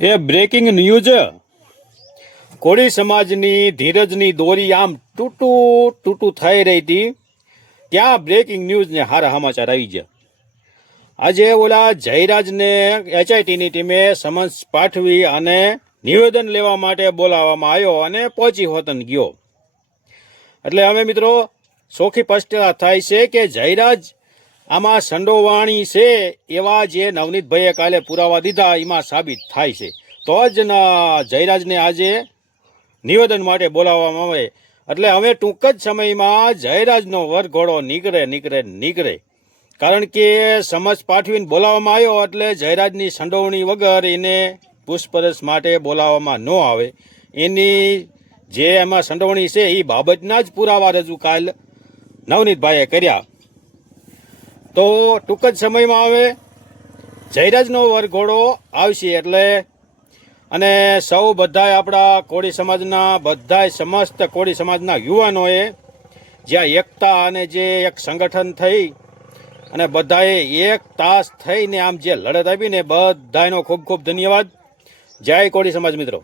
એ breaking news કોળી સમાજની ધીરજની દોરી આમ તૂટું થઈ રહી હતી ત્યાં બ્રેકિંગ ન્યૂઝ ને હારા સમાચાર આવી ગયા। આજે ઓલા જયરાજને HITની ટીમે સમન્સ પાઠવી અને નિવેદન લેવા માટે બોલાવવામાં આવ્યો અને પહોંચી હોતન ગયો। એટલે અમે મિત્રો સોખી પસ્ટેલા થાય છે કે જયરાજ આમાં સંડોવાણી છે એવા જે નવનીતભાઈએ કાલે પુરાવા દીધા એમાં સાબિત થાય છે તો જ જયરાજને આજે નિવેદન માટે બોલાવવામાં આવે। એટલે હવે ટૂંક જ સમયમાં જયરાજનો વરઘોડો નીકળે કારણ કે સમજ પાઠવીને બોલાવવામાં આવ્યો એટલે જયરાજની સંડોવણી વગર એને પૂછપરછ માટે બોલાવવામાં ન આવે। એની જે એમાં સંડોવણી છે એ બાબતના જ પુરાવા રજૂ કાલ નવનીતભાઈએ કર્યા। તો ટૂંક જ સમયમાં હવે જયરાજનો વરઘોડો આવશે એટલે અને સૌ બધાય આપણા કોળી સમાજના બધાય સમસ્ત કોળી સમાજના યુવાનોએ જ્યાં એકતા અને જે એક સંગઠન થઈ અને બધાએ એક તાસ થઈને આમ જે લડત આપીને બધાયનો ખૂબ ખૂબ ધન્યવાદ। જય કોળી સમાજ મિત્રો।